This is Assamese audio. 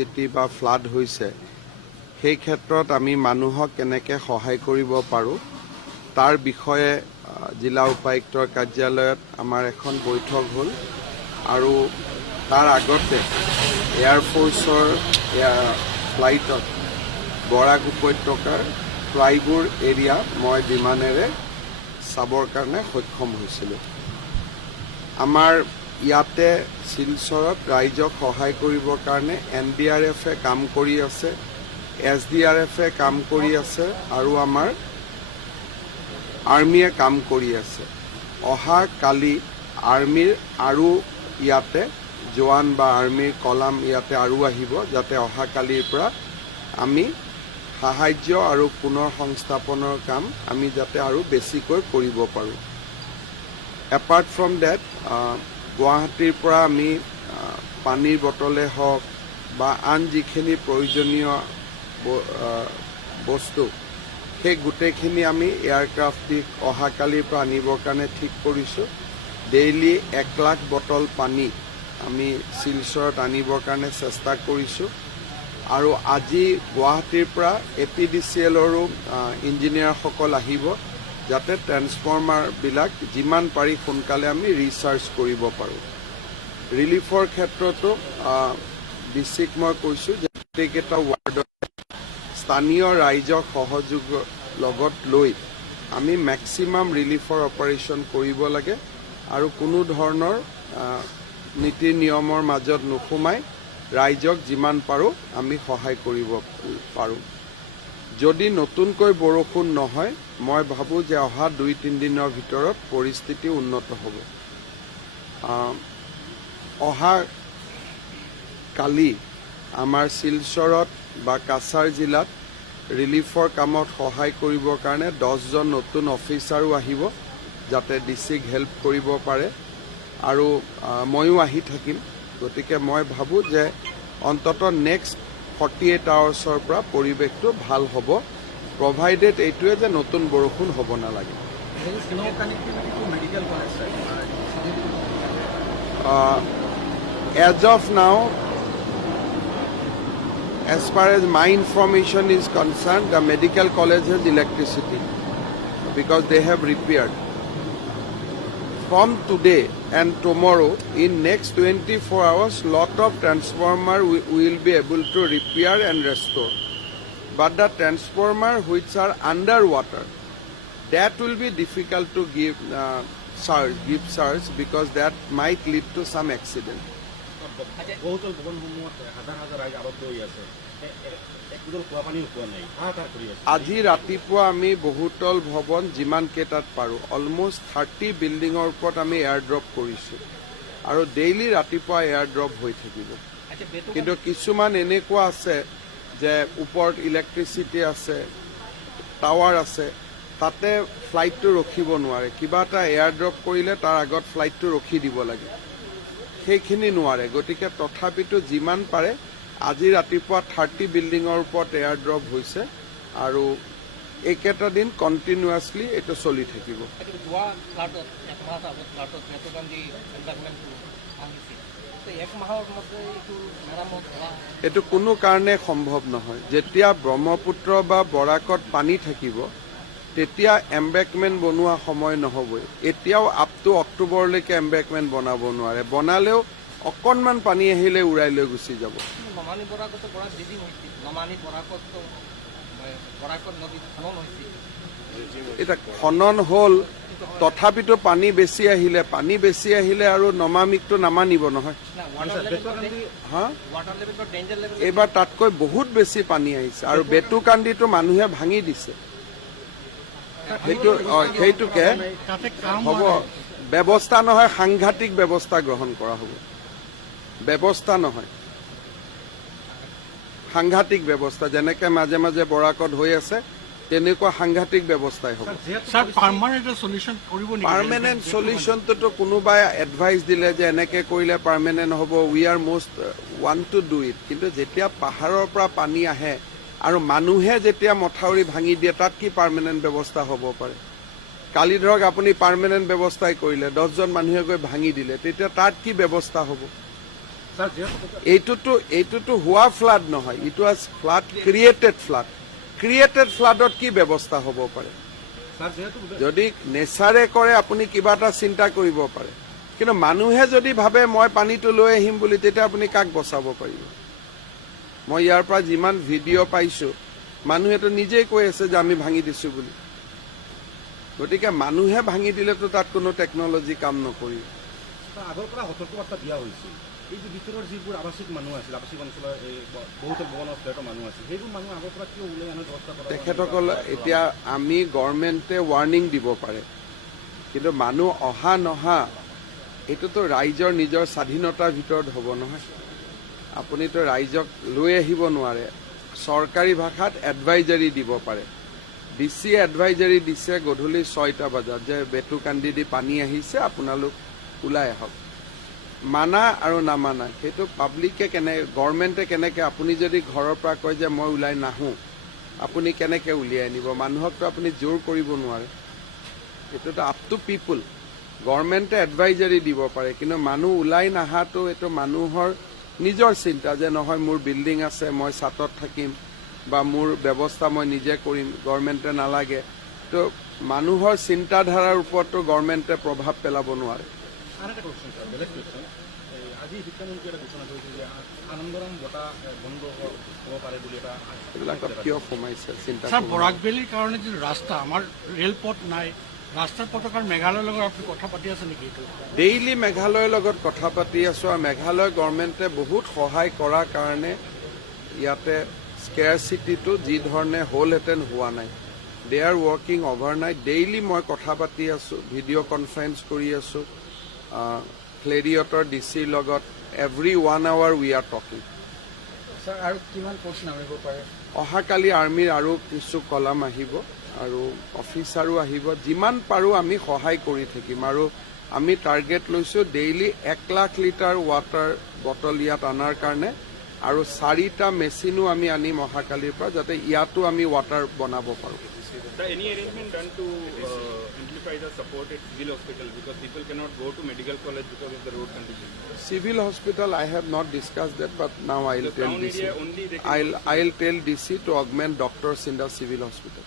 পৰিস্থিতি বা ফ্লাড হৈছে সেই ক্ষেত্ৰত আমি মানুহক কেনেকৈ সহায় কৰিব পাৰোঁ তাৰ বিষয়ে জিলা উপায়ুক্তৰ কাৰ্যালয়ত আমাৰ এখন বৈঠক হ'ল আৰু তাৰ আগতে এয়াৰফ'ৰ্চৰ ফ্লাইটত বৰাক উপত্যকাৰ প্ৰায়বোৰ এৰিয়া মই বিমানেৰে চাবৰ কাৰণে সক্ষম হৈছিলোঁ। আমাৰ ইয়াতে শিলচৰত ৰাইজক সহায় কৰিবৰ কাৰণে NDRF-এ কাম কৰি আছে, SDRF-এ কাম কৰি আছে আৰু আমাৰ আৰ্মীয়ে কাম কৰি আছে। অহা কালি আৰ্মীৰ আৰু ইয়াতে জোৱান বা আৰ্মীৰ কলাম ইয়াতে আৰু আহিব যাতে অহা কালিৰ পৰা আমি সাহায্য আৰু পুনৰ সংস্থাপনৰ কাম আমি যাতে আৰু বেছিকৈ কৰিব পাৰোঁ। এপাৰ্ট ফ্ৰম ডেট গুৱাহাটীৰ পৰা আমি পানীৰ বটলে হওক বা আন যিখিনি প্ৰয়োজনীয় বস্তু সেই গোটেইখিনি আমি এয়াৰক্ৰাফ্ট দি অহাকালিৰ পৰা আনিবৰ কাৰণে ঠিক কৰিছোঁ। ডেইলি 1 লাখ বটল পানী আমি শিলচৰত আনিবৰ কাৰণে চেষ্টা কৰিছোঁ আৰু আজি গুৱাহাটীৰ পৰা APDCL-ৰো ইঞ্জিনিয়াৰসকল আহিব যাতে ট্ৰেন্সফৰ্মাৰবিলাক যিমান পাৰি সোনকালে আমি ৰিচাৰ্জ কৰিব পাৰোঁ। ৰিলিফৰ ক্ষেত্ৰতো ডিচিক মই কৈছোঁ যে গোটেইকেইটা ৱাৰ্ডত স্থানীয় ৰাইজক সহযোগৰ লগত লৈ আমি মেক্সিমাম ৰিলিফৰ অপাৰেশ্যন কৰিব লাগে আৰু কোনো ধৰণৰ নীতি নিয়মৰ মাজত নোসোমাই ৰাইজক যিমান পাৰোঁ আমি সহায় কৰিব পাৰোঁ। যদি নতুনকৈ বৰষুণ নহয় মই ভাবোঁ যে অহা 2-3 দিনৰ ভিতৰত পৰিস্থিতি উন্নত হ'ব। অহা কালি আমাৰ শিলচৰত বা কাছাৰ জিলাত ৰিলিফৰ কামত সহায় কৰিবৰ কাৰণে 10জন নতুন অফিচাৰো আহিব যাতে ডিচিক হেল্প কৰিব পাৰে আৰু ময়ো আহি থাকিম। গতিকে মই ভাবোঁ যে অন্ততঃ নেক্সট 48 আৱাৰ্ছৰ পৰা পৰিৱেশটো ভাল হ'ব, প্ৰভাইডেড এইটোৱে যে নতুন বৰষুণ হ'ব নালাগে। As of now, as far as my information is concerned, the medical college has electricity because they have repaired. From today and tomorrow, in next 24 hours, lot of transformer we will be able to repair and restore. But the transformer which are underwater, that will be difficult to give surge because that might lead to some accident. আজি ৰাতিপুৱা আমি বহুতল ভৱন যিমান কেইটাত পাৰোঁ অলমষ্ট 30 বিল্ডিঙৰ ওপৰত আমি এয়াৰ ড্ৰপ কৰিছোঁ আৰু ডেইলি ৰাতিপুৱা এয়াৰ ড্ৰপ হৈ থাকিব। কিন্তু কিছুমান এনেকুৱা আছে যে ওপৰত ইলেক্ট্ৰিচিটি আছে, টাৱাৰ আছে, তাতে ফ্লাইটটো ৰখিব নোৱাৰে। কিবা এটা এয়াৰ ড্ৰপ কৰিলে তাৰ আগত ফ্লাইটটো ৰখি দিব লাগে, সেইখিনি নোৱাৰে। গতিকে তথাপিতো যিমান পাৰে আজি ৰাতিপুৱা 30 বিল্ডিঙৰ ওপৰত এয়াৰ ড্ৰপ হৈছে আৰু এইকেইটা দিন কণ্টিনিউৱাছলি এইটো চলি থাকিব। এইটো কোনো কাৰণে সম্ভৱ নহয়। যেতিয়া ব্ৰহ্মপুত্ৰ বা বৰাকত পানী থাকিব তেতিয়া এম্বেকমেণ্ট বনোৱা সময় নহবই। এতিয়াও আপ টু অক্টোবৰলৈকে এম্বেকমেণ্ট বনাব নোৱাৰে, বনালেও অকণমান পানী আহিলে উৰাই লৈ গুচি যাব। এটা খনন হ'ল, তথাপিতো পানী বেছি আহিলে আৰু নমামিকটো নামানিব নহয়। এইবাৰ তাতকৈ বহুত বেছি পানী আহিছে আৰু বেতুকান্দিটো মানুহে ভাঙি দিছে। সেইটোকে হ'ব, ব্যৱস্থা নহয়, সাংঘাতিক ব্যৱস্থা গ্ৰহণ কৰা হ'ব। ব্যৱস্থা নহয়, সাংঘাতিক ব্যৱস্থা। যেনেকে মাজে মাজে বৰাকত হৈ আছে তেনেকুৱা সাংঘাতিক ব্যৱস্থাই হ'ব। পাৰ্মানেণ্ট চলিউশ্যনটোতো কোনোবাই এডভাইচ দিলে যে এনেকে কৰিলে পাৰ্মানেণ্ট হ'ব, we are most one to do it. কিন্তু যেতিয়া পাহাৰৰ পৰা পানী আহে আৰু মানুহে যেতিয়া মথাউৰি ভাঙি দিয়ে তাত কি পাৰ্মানেণ্ট ব্যৱস্থা হ'ব পাৰে? কালি ধৰক আপুনি পাৰ্মানেণ্ট ব্যৱস্থাই কৰিলে, 10জন মানুহে গৈ ভাঙি দিলে, তেতিয়া তাত কি ব্যৱস্থা হ'ব? এইটোতো হোৱা ফ্লাড নহয়, ইটো ৱাজ ফ্লাড ক্ৰিয়েটেড ফ্লাডত কি ব্যৱস্থা হ'ব পাৰে? যদি নেচাৰে কৰে আপুনি কিবা এটা চিন্তা কৰিব পাৰে, কিন্তু মানুহে যদি ভাবে মই পানীটো লৈ আহিম বুলি, তেতিয়া আপুনি কাক বচাব পাৰিব? মই ইয়াৰ পৰা যিমান ভিডিঅ' পাইছো, মানুহেতো নিজেই কৈ আছে যে আমি ভাঙি দিছো বুলি। গতিকে মানুহে ভাঙি দিলেতো তাত কোনো টেকনলজি কাম নকৰিব। আগৰ পৰা সতৰ্কবাৰ্তা দিয়া হৈছিল, এই যে ভিতৰৰ যিবোৰ আৱাসিক মানুহ আছিল, আৱাসিক অঞ্চলৰ বহুতো ভৱনৰ ফ্লেটৰ মানুহ আছিল, সেইবোৰ মানুহ আগৰ পৰা কিয় ওলাই আনাৰ ব্যৱস্থা কৰা? তেখেতসকল এতিয়া আমি গভৰ্ণমেণ্টে ৱাৰ্ণিং দিব পাৰে, কিন্তু মানুহ অহা নহা এইটোতো ৰাইজৰ নিজৰ স্বাধীনতাৰ ভিতৰত হ'ব নহয়। আপুনিতো ৰাইজক লৈ আহিব নোৱাৰে। চৰকাৰী ভাষাত এডভাইজাৰী দিব পাৰে। DC এডভাইজাৰী দিছে গধূলি 6টা বজাত যে বেটুকান্দি দি পানী আহিছে, আপোনালোক ওলাই আহক। মানা আৰু নামানা সেইটো পাব্লিকে গভৰ্ণমেণ্টে কেনেকৈ, আপুনি যদি ঘৰৰ পৰা কয় যে মই ওলাই নাহোঁ, আপুনি কেনেকৈ উলিয়াই আনিব? মানুহকতো আপুনি জোৰ কৰিব নোৱাৰে। এইটোতো আপ টু পিপুল। গভৰ্ণমেণ্টে এডভাইজাৰী দিব পাৰে, কিন্তু মানুহ ওলাই নাহাটো এইটো মানুহৰ নিজৰ চিন্তা যে নহয় মোৰ বিল্ডিং আছে, মই ছাটত থাকিম বা মোৰ ব্যৱস্থা মই নিজে কৰিম, গভৰ্ণমেণ্টে নালাগে। তো মানুহৰ চিন্তাধাৰাৰ ওপৰতো গভৰ্ণমেণ্টে প্ৰভাৱ পেলাব নোৱাৰে। এইবিলাকত কিয় সোমাইছে চিন্তা? বৰাকভেলীৰ কাৰণে যে ৰাস্তা, আমাৰ ৰেলপথ নাই, ৰাস্তাৰ পথকাৰ মেঘালয়ৰ লগত আপুনি কথা পাতি আছে নেকি? ডেইলি মেঘালয়ৰ লগত কথা পাতি আছো, আৰু মেঘালয় গভৰ্ণমেণ্টে বহুত সহায় কৰাৰ কাৰণে ইয়াতে স্কেয়াৰচিটিটো যি ধৰণে হ'লহেঁতেন হোৱা নাই। দে আৰ ৱৰ্কিং অভাৰনাইট। ডেইলি মই কথা পাতি আছো, ভিডিঅ' কনফাৰেন্স কৰি আছো ক্লেৰিয়টৰ DCৰ লগত। Every 1 hour we are talking. আৰু কিমান পোষ্ট নামিব পাৰে? অহাকালি আৰ্মিৰ আৰু কিছু কলাম আহিব আৰু অফিচাৰো আহিব। যিমান পাৰোঁ আমি সহায় কৰি থাকিম, আৰু আমি টাৰ্গেট লৈছোঁ daily 1 lakh litre water bottle ইয়াত অনাৰ কাৰণে, আৰু 4টা মেচিনো আমি আনিম অহাকালিৰ পৰা, যাতে ইয়াতো আমি ৱাটাৰ বনাব পাৰোঁ। Any arrangement done to amplify the support at civil hospital, because people cannot go to medical college because of the road condition? Civil hospital, I have not discussed that, but now I'll tell DC. I'll tell DC to augment doctors in the civil hospital.